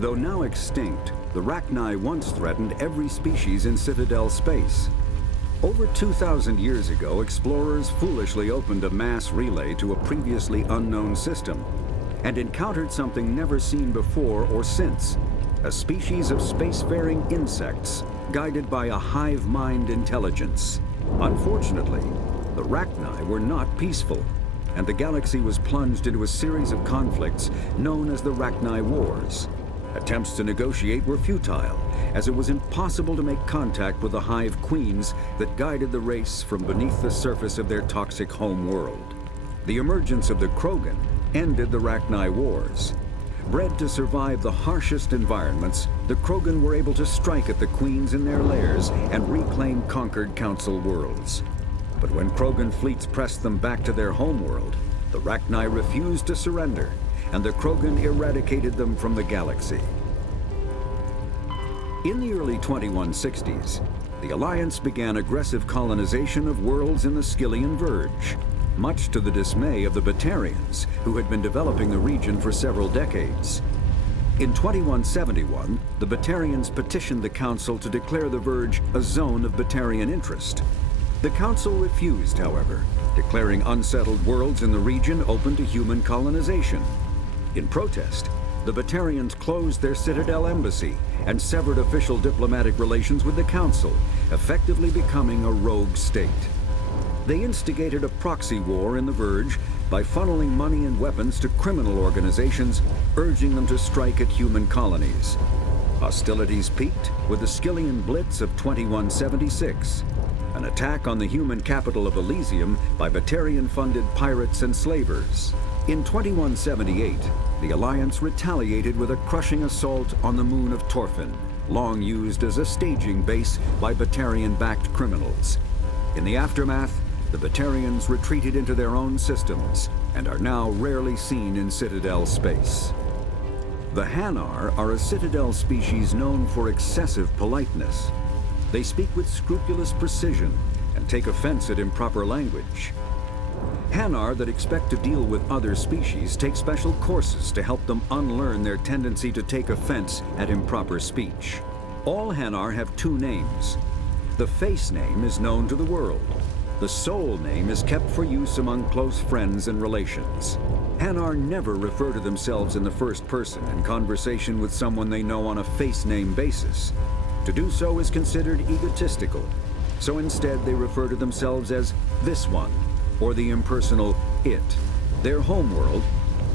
Though now extinct, the Rachni once threatened every species in Citadel space. Over 2,000 years ago, explorers foolishly opened a mass relay to a previously unknown system and encountered something never seen before or since, a species of spacefaring insects guided by a hive mind intelligence. Unfortunately, the Rachni were not peaceful, and the galaxy was plunged into a series of conflicts known as the Rachni Wars. Attempts to negotiate were futile, as it was impossible to make contact with the hive queens that guided the race from beneath the surface of their toxic home world. The emergence of the Krogan ended the Rachni Wars. Bred to survive the harshest environments, the Krogan were able to strike at the queens in their lairs and reclaim conquered Council worlds. But when Krogan fleets pressed them back to their homeworld, the Rachni refused to surrender, and the Krogan eradicated them from the galaxy. In the early 2160s, the Alliance began aggressive colonization of worlds in the Skyllian Verge, much to the dismay of the Batarians, who had been developing the region for several decades. In 2171, the Batarians petitioned the Council to declare the Verge a zone of Batarian interest. The Council refused, however, declaring unsettled worlds in the region open to human colonization. In protest, the Batarians closed their Citadel embassy and severed official diplomatic relations with the Council, effectively becoming a rogue state. They instigated a proxy war in the Verge by funneling money and weapons to criminal organizations, urging them to strike at human colonies. Hostilities peaked with the Skyllian Blitz of 2176, an attack on the human capital of Elysium by Batarian-funded pirates and slavers. In 2178, the Alliance retaliated with a crushing assault on the moon of Torfin, long used as a staging base by Batarian-backed criminals. In the aftermath, the Batarians retreated into their own systems and are now rarely seen in Citadel space. The Hanar are a Citadel species known for excessive politeness. They speak with scrupulous precision and take offense at improper language. Hanar that expect to deal with other species take special courses to help them unlearn their tendency to take offense at improper speech. All Hanar have two names. The face name is known to the world. The soul name is kept for use among close friends and relations. Hanar never refer to themselves in the first person in conversation with someone they know on a face name basis. To do so is considered egotistical, so instead they refer to themselves as this one, or the impersonal it. Their homeworld,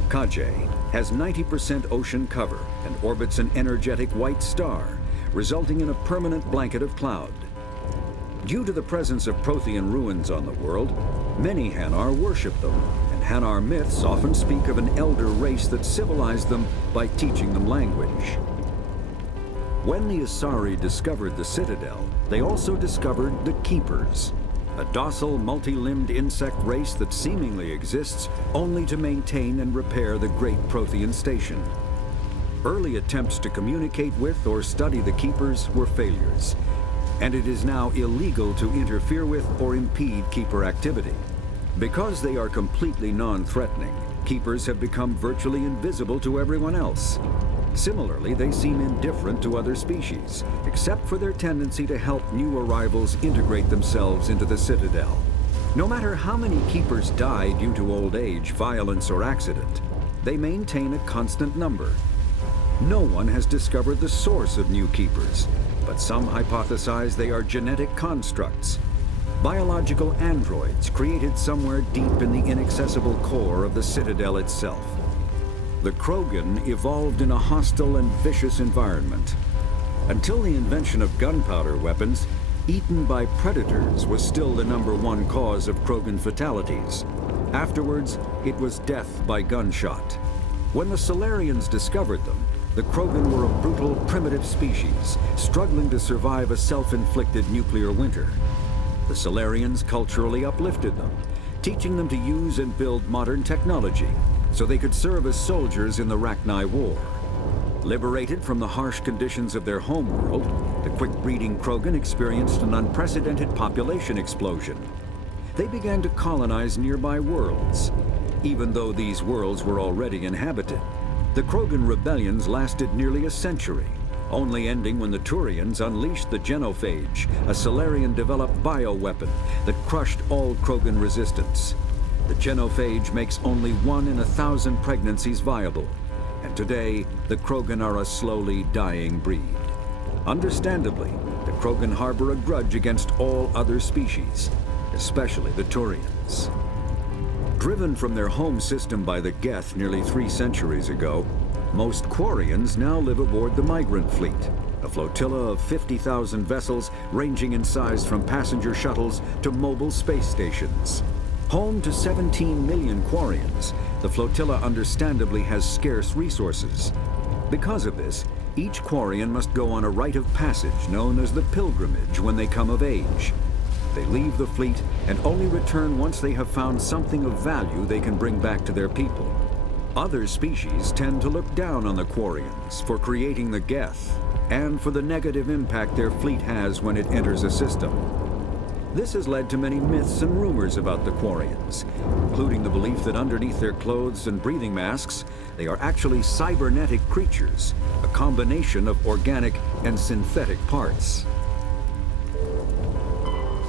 Kajay, has 90% ocean cover and orbits an energetic white star, resulting in a permanent blanket of cloud. Due to the presence of Prothean ruins on the world, many Hanar worship them, and Hanar myths often speak of an elder race that civilized them by teaching them language. When the Asari discovered the Citadel, they also discovered the Keepers, a docile, multi-limbed insect race that seemingly exists only to maintain and repair the Great Prothean Station. Early attempts to communicate with or study the Keepers were failures, and it is now illegal to interfere with or impede Keeper activity. Because they are completely non-threatening, Keepers have become virtually invisible to everyone else. Similarly, they seem indifferent to other species, except for their tendency to help new arrivals integrate themselves into the Citadel. No matter how many Keepers die due to old age, violence, or accident, they maintain a constant number. No one has discovered the source of new Keepers, but some hypothesize they are genetic constructs, biological androids created somewhere deep in the inaccessible core of the Citadel itself. The Krogan evolved in a hostile and vicious environment. Until the invention of gunpowder weapons, eaten by predators was still the #1 cause of Krogan fatalities. Afterwards, it was death by gunshot. When the Solarians discovered them, the Krogan were a brutal, primitive species, struggling to survive a self-inflicted nuclear winter. The Solarians culturally uplifted them, teaching them to use and build modern technology, so they could serve as soldiers in the Rachni War. Liberated from the harsh conditions of their homeworld, the quick-breeding Krogan experienced an unprecedented population explosion. They began to colonize nearby worlds, even though these worlds were already inhabited. The Krogan rebellions lasted nearly a century, only ending when the Turians unleashed the genophage, a Solarian-developed bioweapon that crushed all Krogan resistance. The genophage makes only 1 in 1,000 pregnancies viable, and today the Krogan are a slowly dying breed. Understandably, the Krogan harbor a grudge against all other species, especially the Turians. Driven from their home system by the Geth nearly 3 centuries ago, most Quarians now live aboard the Migrant Fleet, a flotilla of 50,000 vessels ranging in size from passenger shuttles to mobile space stations. Home to 17 million Quarians, the flotilla understandably has scarce resources. Because of this, each Quarian must go on a rite of passage known as the pilgrimage when they come of age. They leave the fleet and only return once they have found something of value they can bring back to their people. Other species tend to look down on the Quarians for creating the Geth and for the negative impact their fleet has when it enters a system. This has led to many myths and rumors about the Quarians, including the belief that underneath their clothes and breathing masks, they are actually cybernetic creatures, a combination of organic and synthetic parts.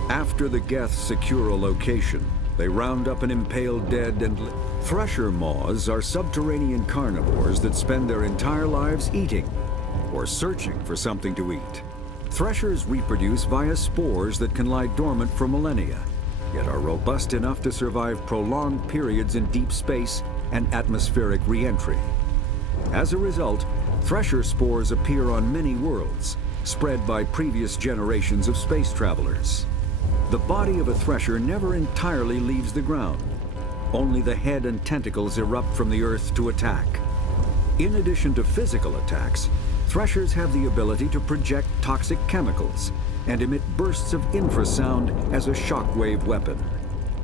After the Geth secure a location, they round up an impaled dead and thresher maws are subterranean carnivores that spend their entire lives eating or searching for something to eat. Threshers reproduce via spores that can lie dormant for millennia, yet are robust enough to survive prolonged periods in deep space and atmospheric re-entry. As a result, thresher spores appear on many worlds, spread by previous generations of space travelers. The body of a thresher never entirely leaves the ground. Only the head and tentacles erupt from the earth to attack. In addition to physical attacks, threshers have the ability to project toxic chemicals and emit bursts of infrasound as a shockwave weapon.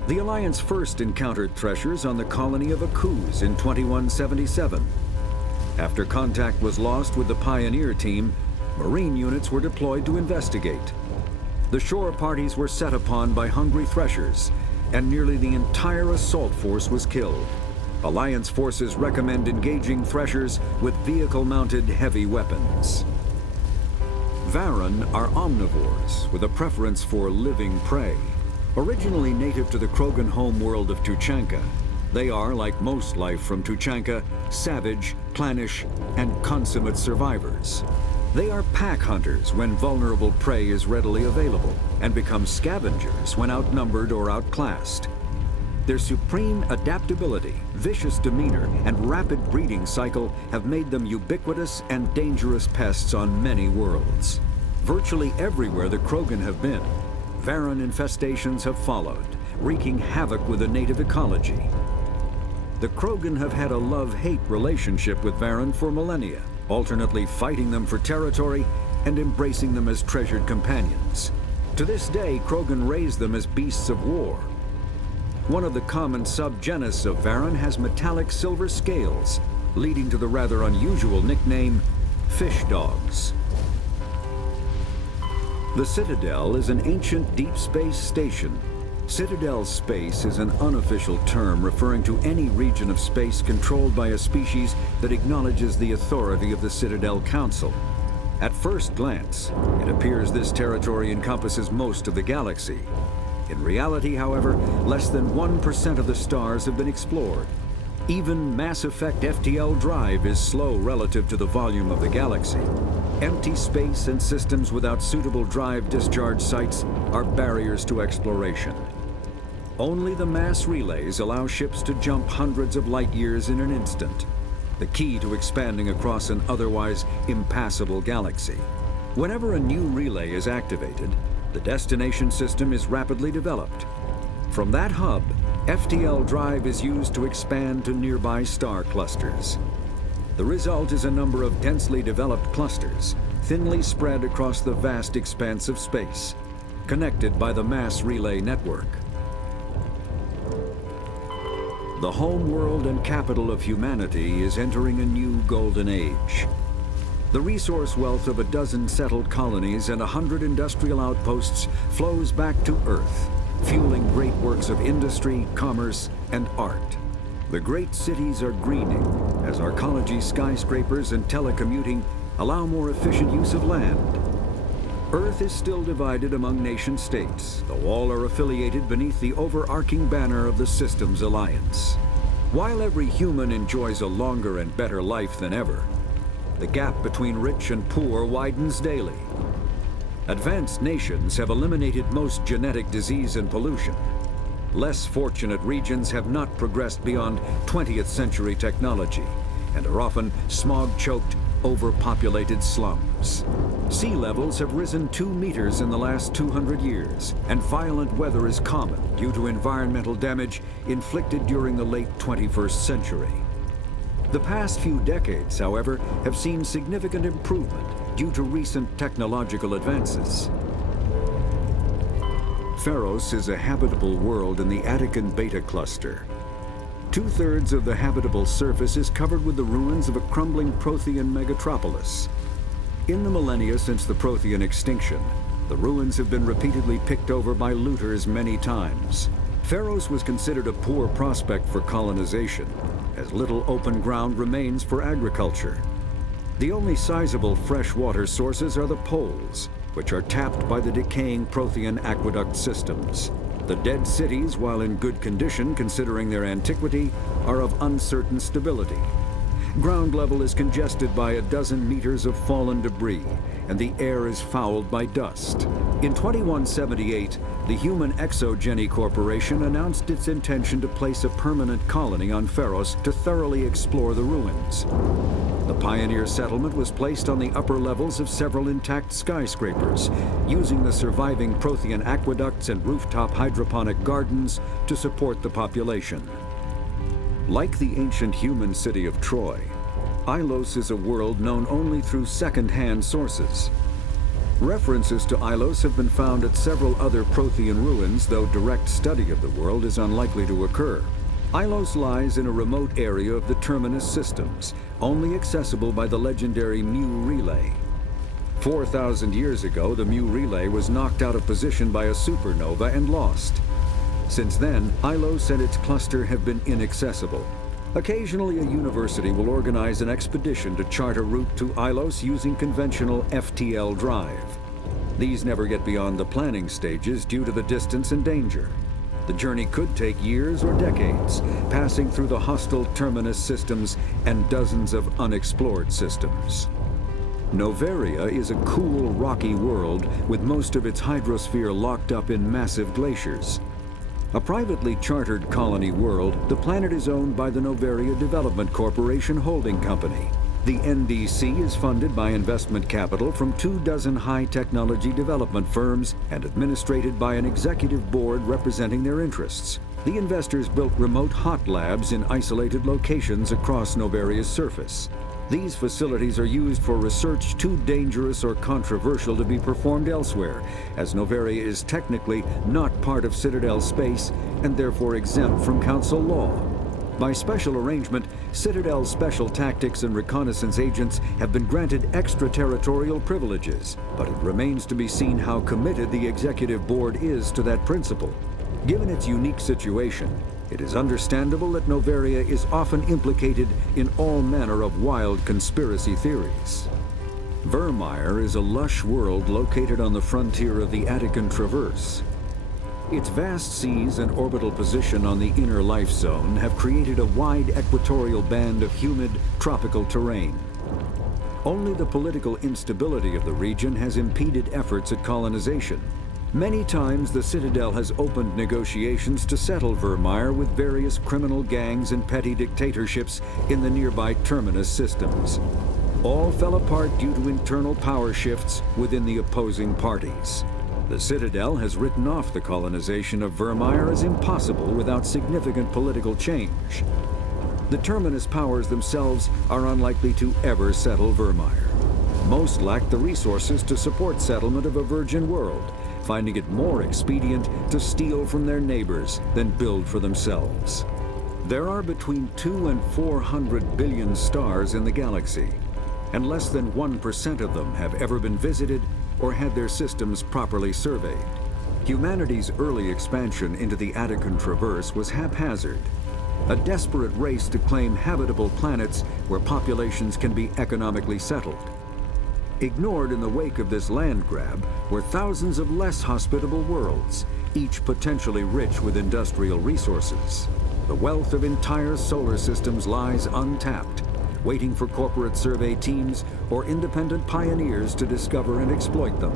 The Alliance first encountered threshers on the colony of Akuz in 2177. After contact was lost with the Pioneer team, Marine units were deployed to investigate. The shore parties were set upon by hungry threshers, and nearly the entire assault force was killed. Alliance forces recommend engaging threshers with vehicle-mounted heavy weapons. Varan are omnivores with a preference for living prey. Originally native to the Krogan homeworld of Tuchanka, they are, like most life from Tuchanka, savage, clannish, and consummate survivors. They are pack hunters when vulnerable prey is readily available, and become scavengers when outnumbered or outclassed. Their supreme adaptability, vicious demeanor, and rapid breeding cycle have made them ubiquitous and dangerous pests on many worlds. Virtually everywhere the Krogan have been, Varan infestations have followed, wreaking havoc with the native ecology. The Krogan have had a love-hate relationship with Varan for millennia, alternately fighting them for territory and embracing them as treasured companions. To this day, Krogan raise them as beasts of war. One of the common subgenus of Varan has metallic silver scales, leading to the rather unusual nickname, fish dogs. The Citadel is an ancient deep space station. Citadel space is an unofficial term referring to any region of space controlled by a species that acknowledges the authority of the Citadel Council. At first glance, it appears this territory encompasses most of the galaxy. In reality, however, less than 1% of the stars have been explored. Even Mass Effect FTL drive is slow relative to the volume of the galaxy. Empty space and systems without suitable drive discharge sites are barriers to exploration. Only the mass relays allow ships to jump hundreds of light years in an instant, the key to expanding across an otherwise impassable galaxy. Whenever a new relay is activated, the destination system is rapidly developed. From that hub, FTL drive is used to expand to nearby star clusters. The result is a number of densely developed clusters, thinly spread across the vast expanse of space, connected by the mass relay network. The home world and capital of humanity is entering a new golden age. The resource wealth of a dozen settled colonies and 100 industrial outposts flows back to Earth, fueling great works of industry, commerce, and art. The great cities are greening as arcology, skyscrapers, and telecommuting allow more efficient use of land. Earth is still divided among nation-states, though all are affiliated beneath the overarching banner of the Systems Alliance. While every human enjoys a longer and better life than ever, the gap between rich and poor widens daily. Advanced nations have eliminated most genetic disease and pollution. Less fortunate regions have not progressed beyond 20th century technology and are often smog-choked, overpopulated slums. Sea levels have risen 2 meters in the last 200 years, and violent weather is common due to environmental damage inflicted during the late 21st century. The past few decades, however, have seen significant improvement due to recent technological advances. Pharos is a habitable world in the Attican Beta Cluster. 2/3 of the habitable surface is covered with the ruins of a crumbling Prothean megatropolis. In the millennia since the Prothean extinction, the ruins have been repeatedly picked over by looters many times. Pharos was considered a poor prospect for colonization, as little open ground remains for agriculture. The only sizable freshwater sources are the poles, which are tapped by the decaying Prothean aqueduct systems. The dead cities, while in good condition considering their antiquity, are of uncertain stability. Ground level is congested by a dozen meters of fallen debris, and the air is fouled by dust. In 2178, the Human Exogeny Corporation announced its intention to place a permanent colony on Pharos to thoroughly explore the ruins. The pioneer settlement was placed on the upper levels of several intact skyscrapers, using the surviving Prothean aqueducts and rooftop hydroponic gardens to support the population. Like the ancient human city of Troy, Ilos is a world known only through second-hand sources. References to Ilos have been found at several other Prothean ruins, though direct study of the world is unlikely to occur. Ilos lies in a remote area of the Terminus systems, only accessible by the legendary Mu Relay. 4,000 years ago, the Mu Relay was knocked out of position by a supernova and lost. Since then, Ilos and its cluster have been inaccessible. Occasionally, a university will organize an expedition to chart a route to Ilos using conventional FTL drive. These never get beyond the planning stages due to the distance and danger. The journey could take years or decades, passing through the hostile Terminus systems and dozens of unexplored systems. Noveria is a cool, rocky world with most of its hydrosphere locked up in massive glaciers. A privately chartered colony world, the planet is owned by the Noveria Development Corporation Holding Company. The NDC is funded by investment capital from 24 high-technology development firms and administrated by an executive board representing their interests. The investors built remote hot labs in isolated locations across Noveria's surface. These facilities are used for research too dangerous or controversial to be performed elsewhere, as Noveria is technically not part of Citadel space and therefore exempt from Council law. By special arrangement, Citadel's special tactics and reconnaissance agents have been granted extraterritorial privileges, but it remains to be seen how committed the executive board is to that principle. Given its unique situation, it is understandable that Noveria is often implicated in all manner of wild conspiracy theories. Vermeer is a lush world located on the frontier of the Attican Traverse. Its vast seas and orbital position on the inner life zone have created a wide equatorial band of humid, tropical terrain. Only the political instability of the region has impeded efforts at colonization. Many times the Citadel has opened negotiations to settle Vermeer with various criminal gangs and petty dictatorships in the nearby Terminus systems. All fell apart due to internal power shifts within the opposing parties. The Citadel has written off the colonization of Vermeer as impossible without significant political change. The Terminus powers themselves are unlikely to ever settle Vermeer. Most lack the resources to support settlement of a virgin world, finding it more expedient to steal from their neighbors than build for themselves. There are between 200 and 400 billion stars in the galaxy, and less than 1% of them have ever been visited or had their systems properly surveyed. Humanity's early expansion into the Attican Traverse was haphazard. a desperate race to claim habitable planets where populations can be economically settled. Ignored in the wake of this land grab were thousands of less hospitable worlds, each potentially rich with industrial resources. The wealth of entire solar systems lies untapped, waiting for corporate survey teams or independent pioneers to discover and exploit them.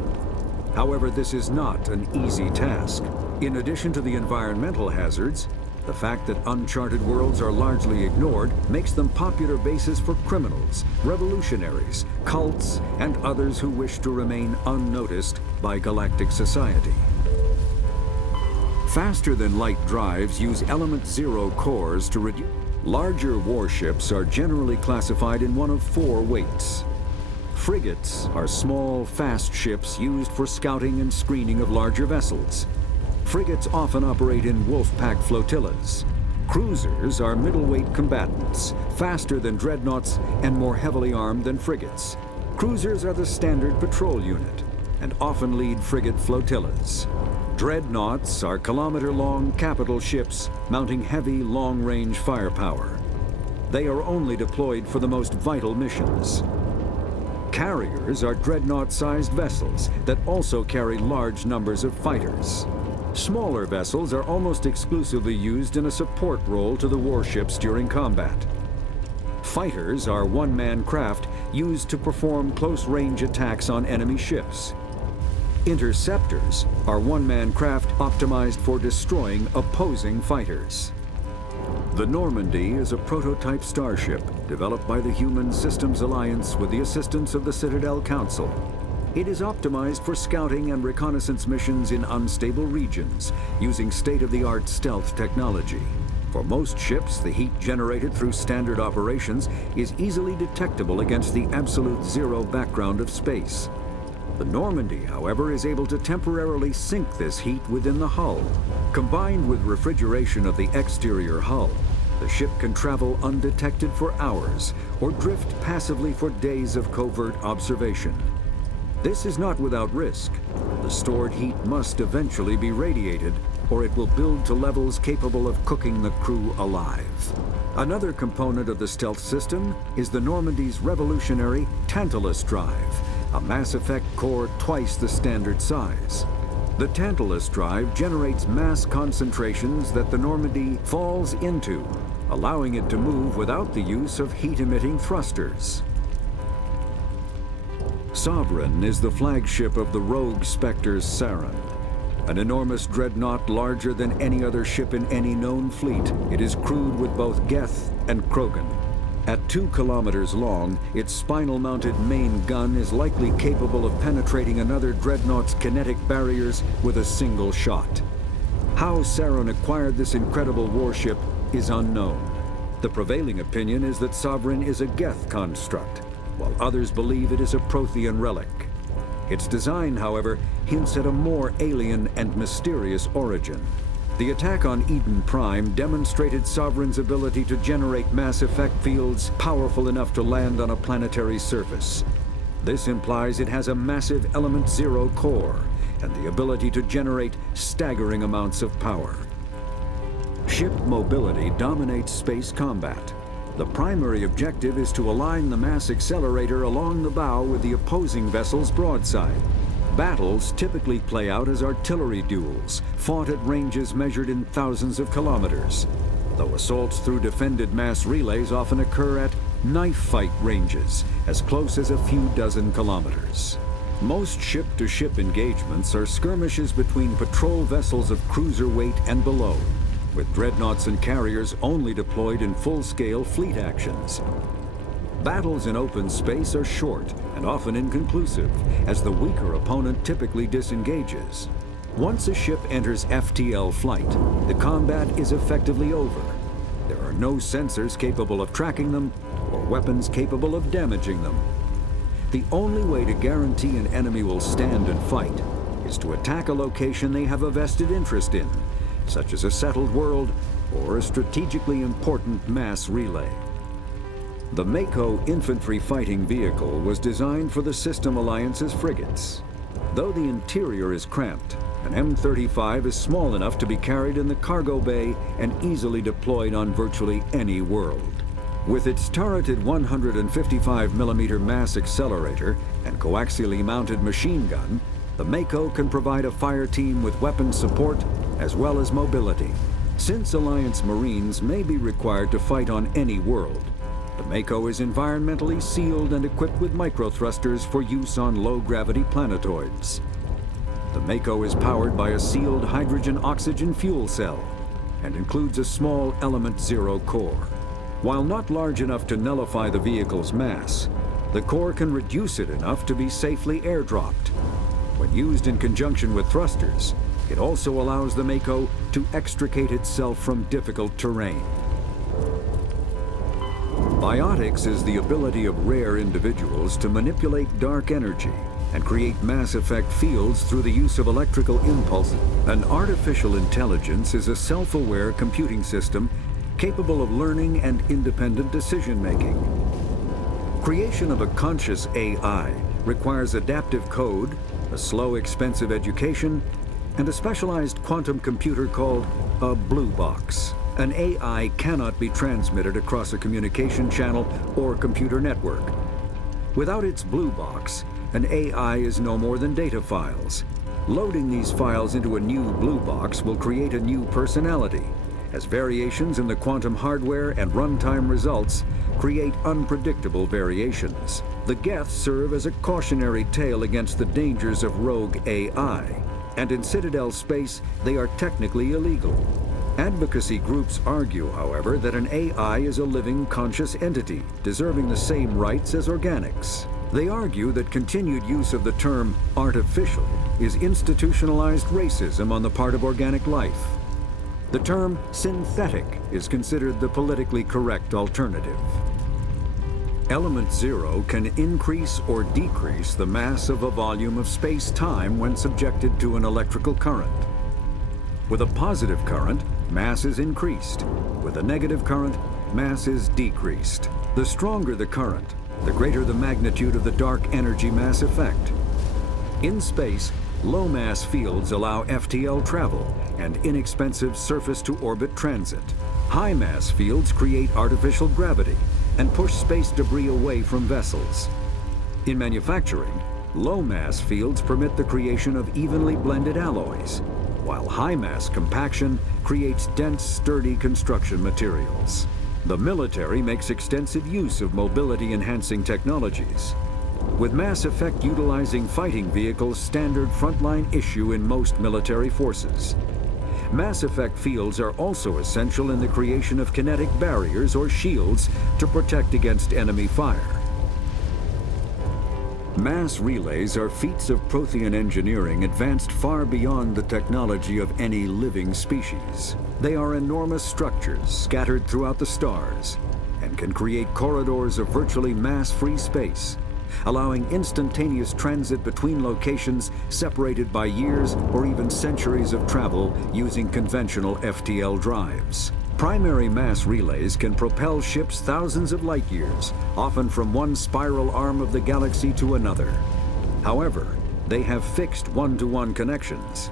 However, this is not an easy task. In addition to the environmental hazards, the fact that uncharted worlds are largely ignored makes them popular bases for criminals, revolutionaries, cults, and others who wish to remain unnoticed by galactic society. Faster-than-light drives use element zero cores to reduce. Larger warships are generally classified in one of four weights. Frigates are small, fast ships used for scouting and screening of larger vessels. Frigates often operate in wolf-pack flotillas. Cruisers are middleweight combatants, faster than dreadnoughts and more heavily armed than frigates. Cruisers are the standard patrol unit and often lead frigate flotillas. Dreadnoughts are kilometer-long capital ships mounting heavy, long-range firepower. They are only deployed for the most vital missions. Carriers are dreadnought-sized vessels that also carry large numbers of fighters. Smaller vessels are almost exclusively used in a support role to the warships during combat. Fighters are one-man craft used to perform close-range attacks on enemy ships. Interceptors are one-man craft optimized for destroying opposing fighters. The Normandy is a prototype starship developed by the Human Systems Alliance with the assistance of the Citadel Council. It is optimized for scouting and reconnaissance missions in unstable regions using state-of-the-art stealth technology. For most ships, the heat generated through standard operations is easily detectable against the absolute zero background of space. The Normandy, however, is able to temporarily sink this heat within the hull. Combined with refrigeration of the exterior hull, the ship can travel undetected for hours or drift passively for days of covert observation. This is not without risk. The stored heat must eventually be radiated, or it will build to levels capable of cooking the crew alive. Another component of the stealth system is the Normandy's revolutionary Tantalus drive, a Mass Effect core twice the standard size. The Tantalus drive generates mass concentrations that the Normandy falls into, allowing it to move without the use of heat-emitting thrusters. Sovereign is the flagship of the rogue Spectre's Saren. An enormous dreadnought larger than any other ship in any known fleet, it is crewed with both Geth and Krogan. At 2 kilometers long, its spinal-mounted main gun is likely capable of penetrating another dreadnought's kinetic barriers with a single shot. How Saren acquired this incredible warship is unknown. The prevailing opinion is that Sovereign is a Geth construct, while others believe it is a Prothean relic. Its design, however, hints at a more alien and mysterious origin. The attack on Eden Prime demonstrated Sovereign's ability to generate mass effect fields powerful enough to land on a planetary surface. This implies it has a massive Element Zero core and the ability to generate staggering amounts of power. Ship mobility dominates space combat. The primary objective is to align the mass accelerator along the bow with the opposing vessel's broadside. Battles typically play out as artillery duels, fought at ranges measured in thousands of kilometers, though assaults through defended mass relays often occur at knife fight ranges, as close as a few dozen kilometers. Most ship-to-ship engagements are skirmishes between patrol vessels of cruiser weight and below, with dreadnoughts and carriers only deployed in full-scale fleet actions. Battles in open space are short and often inconclusive, as the weaker opponent typically disengages. Once a ship enters FTL flight, the combat is effectively over. There are no sensors capable of tracking them or weapons capable of damaging them. The only way to guarantee an enemy will stand and fight is to attack a location they have a vested interest in, such as a settled world or a strategically important mass relay. The Mako infantry fighting vehicle was designed for the System Alliance's frigates. Though the interior is cramped an M35 is small enough to be carried in the cargo bay and easily deployed on virtually any world. With its turreted 155mm mass accelerator and coaxially mounted machine gun, the Mako can provide a fire team with weapon support as well as mobility. Since Alliance Marines may be required to fight on any world, the Mako is environmentally sealed and equipped with microthrusters for use on low-gravity planetoids. The Mako is powered by a sealed hydrogen-oxygen fuel cell and includes a small Element 0 core. While not large enough to nullify the vehicle's mass, the core can reduce it enough to be safely airdropped. When used in conjunction with thrusters, it also allows the Mako to extricate itself from difficult terrain. Biotics is the ability of rare individuals to manipulate dark energy and create mass effect fields through the use of electrical impulses. An artificial intelligence is a self-aware computing system capable of learning and independent decision-making. Creation of a conscious AI requires adaptive code, a slow, expensive education, and a specialized quantum computer called a blue box. An AI cannot be transmitted across a communication channel or computer network. Without its blue box, an AI is no more than data files. Loading these files into a new blue box will create a new personality, as variations in the quantum hardware and runtime results create unpredictable variations. The Geths serve as a cautionary tale against the dangers of rogue AI, and in Citadel space, they are technically illegal. Advocacy groups argue, however, that an AI is a living, conscious entity, deserving the same rights as organics. They argue that continued use of the term artificial is institutionalized racism on the part of organic life. The term synthetic is considered the politically correct alternative. Element 0 can increase or decrease the mass of a volume of space-time when subjected to an electrical current. With a positive current, mass is increased. With a negative current, mass is decreased. The stronger the current, the greater the magnitude of the dark energy mass effect. In space, low mass fields allow FTL travel and inexpensive surface-to-orbit transit. High mass fields create artificial gravity and push space debris away from vessels. In manufacturing, low mass fields permit the creation of evenly blended alloys, while high mass compaction creates dense, sturdy construction materials. The military makes extensive use of mobility-enhancing technologies, with mass effect utilizing fighting vehicles standard frontline issue in most military forces. Mass effect fields are also essential in the creation of kinetic barriers or shields to protect against enemy fire. Mass relays are feats of Prothean engineering advanced far beyond the technology of any living species. They are enormous structures scattered throughout the stars and can create corridors of virtually mass-free space, allowing instantaneous transit between locations separated by years or even centuries of travel using conventional FTL drives. Primary mass relays can propel ships thousands of light years, often from one spiral arm of the galaxy to another. However, they have fixed one-to-one connections.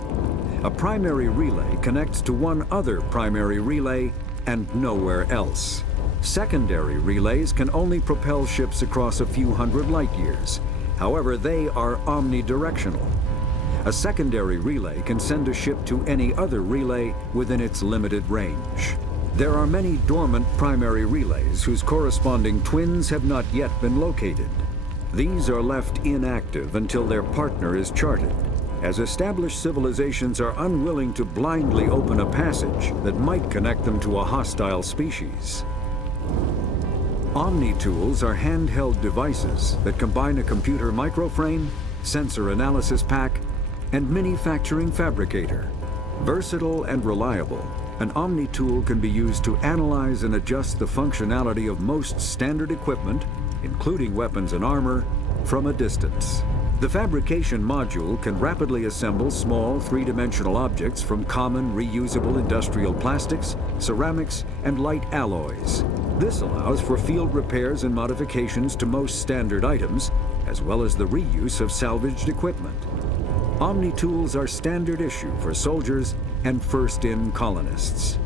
A primary relay connects to one other primary relay and nowhere else. Secondary relays can only propel ships across a few hundred light years. However, they are omnidirectional. A secondary relay can send a ship to any other relay within its limited range. There are many dormant primary relays whose corresponding twins have not yet been located. These are left inactive until their partner is charted, as established civilizations are unwilling to blindly open a passage that might connect them to a hostile species. Omni-tools are handheld devices that combine a computer microframe, sensor analysis pack, and manufacturing fabricator. Versatile and reliable, an Omni-tool can be used to analyze and adjust the functionality of most standard equipment, including weapons and armor, from a distance. The fabrication module can rapidly assemble small three-dimensional objects from common reusable industrial plastics, ceramics, and light alloys. This allows for field repairs and modifications to most standard items, as well as the reuse of salvaged equipment. Omni-tools are standard issue for soldiers and first-in colonists.